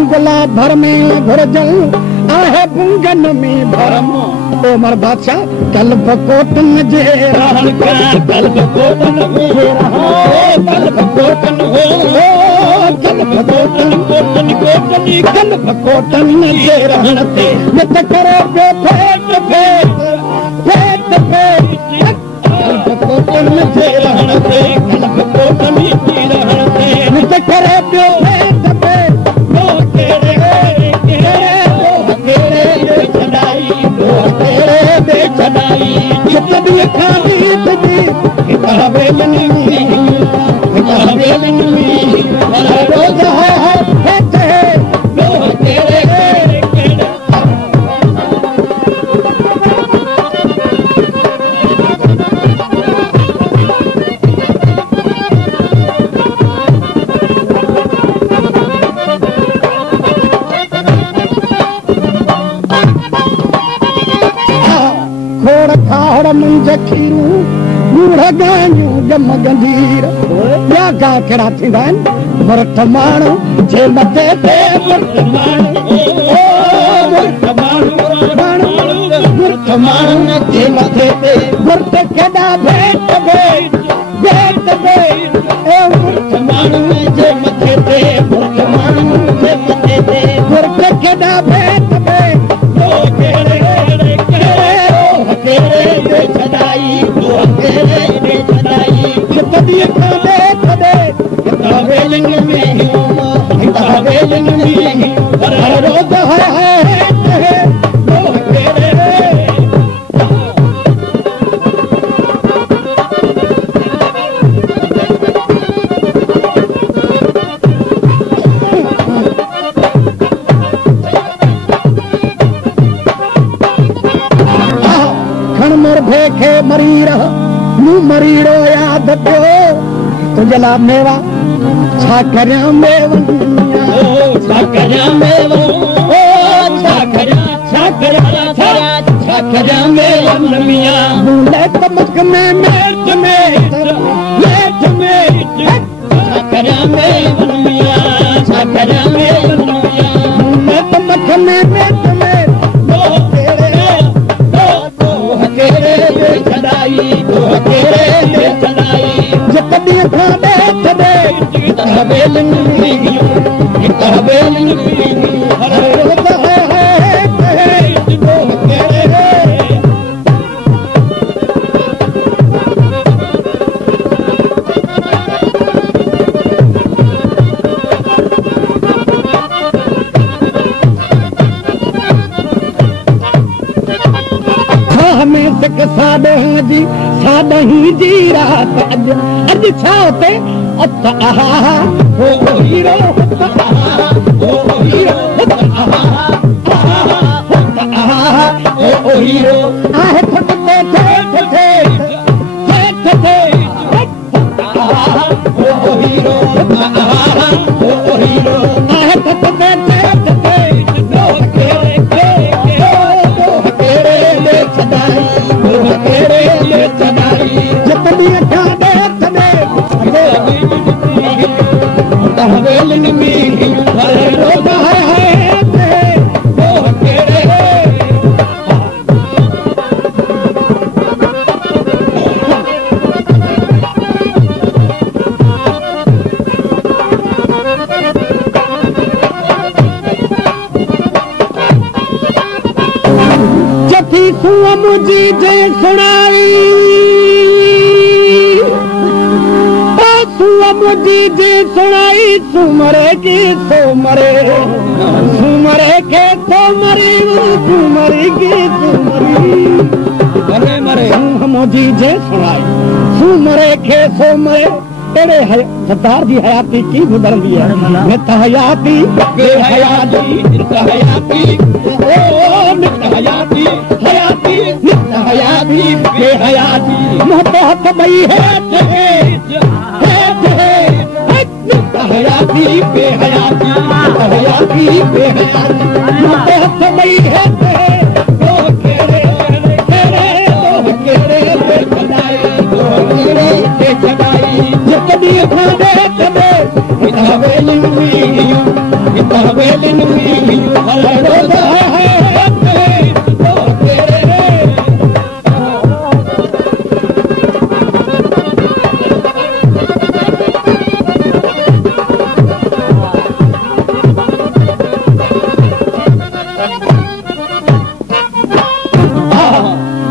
बंगला भर में घुरजल आहे बुंगन में भरम उमर बादशाह कल्ब कोटन जे रहन कल्ब कोटन जे रहन कल्ब कोटन हो कल्ब कोटन कोटन कोटन कल्ब कोटन जे रहन ते नित करे फेट फेट फेट फेट कल्ब कोटन जे रहन ते कल्ब कोटन जे रहन ते नित करे फेट फेट ओ तेरे Jadi kami tadi kita belani kita belani kalau jauh hati loh tere खीरू बूढ़ गायूं जम गंदीर या गा केड़ा थींदा आहिनि मुर्ठ माण्हू जे मथे ते मुर्ठ माण्हू मुर्ठ माण्हू जे मथे ते मुर्ठ केॾा भेट भेट भेट भेट ए मुर्ठ माण्हू जे मथे ते मुर्ठ माण्हू जे मथे ते मुर्ठ केॾा भेट भेट ओ केड़े मरी रह मरीड़ो याद पियो तुझला मेवा छा करियां मेवन छा करियां मेवन छा करियां मेवन मियां भूले तमक में मेट में लेट में छा करियां मेवन मियां छा करियां मेवन मियां भूले तमक में मेट में सादही जी रात अज छा होते ओ हीरो ओ हीरो ओ हीरो आहे ठठे ठठे ठठे ओ हीरो ओ हीरो आहे ठठे ठठे मुझी जे सुनाई मुझी जे सुनाई सुमरे के सोमरे सुमरे के सोमरे सुमरे के सोमरे मरे मरे मुझी जे सुनाई सुमरे के सोमरे तेरे सरदार जी हयाती की गुजरती है नित हयाती बेहयाती नित हयाती ओ नित हयाती हयाती नित हयाती बेहयाती मोहब्बत मई है नित हयाती बेहयाती हयाती बेहयाती मोहब्बत मई है ओ केरे केरे ओ केरे बेचदाई ओ केरे बेचदाई कभी खाने कभी इतना बेलिंगी इतना हवेली में हर रोज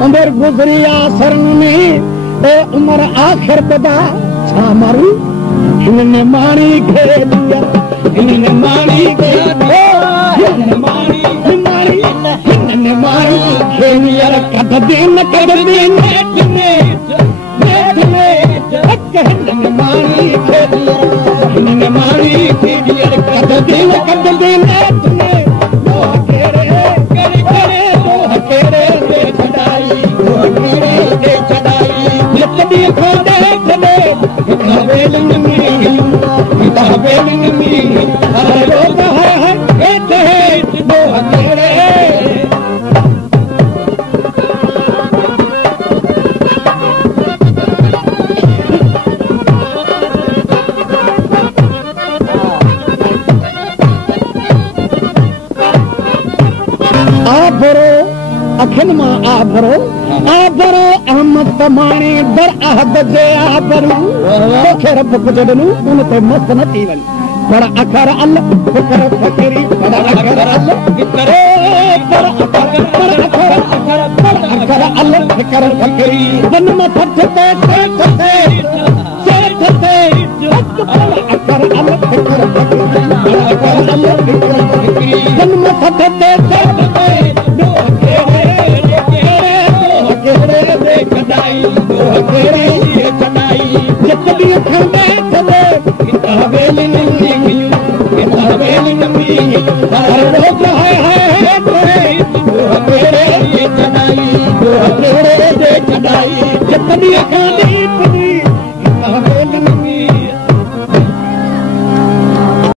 उमर गुजरिया शरण में ए उमर आखिर बदा छा मारू इनने माणी खे दिया इनने माणी खे इनने माणी इनने माणी खे दिया कद दिन नेट में इनने माणी खे दिया इनने माणी खे दिया कद दिन नेट में अखिन मां आभरो अहमद तमाणी दर अहद जे आभरू तोखे रब गुजरनु उन ते मस्त न थी वञ पर अखर अल फिकर फकरी पर अखर अल फिकर पर अखर अल फिकर फकरी जन में फटते अखर अल फिकर फकरी अखर अल फिकर फकरी जन में फटते चढ़ाई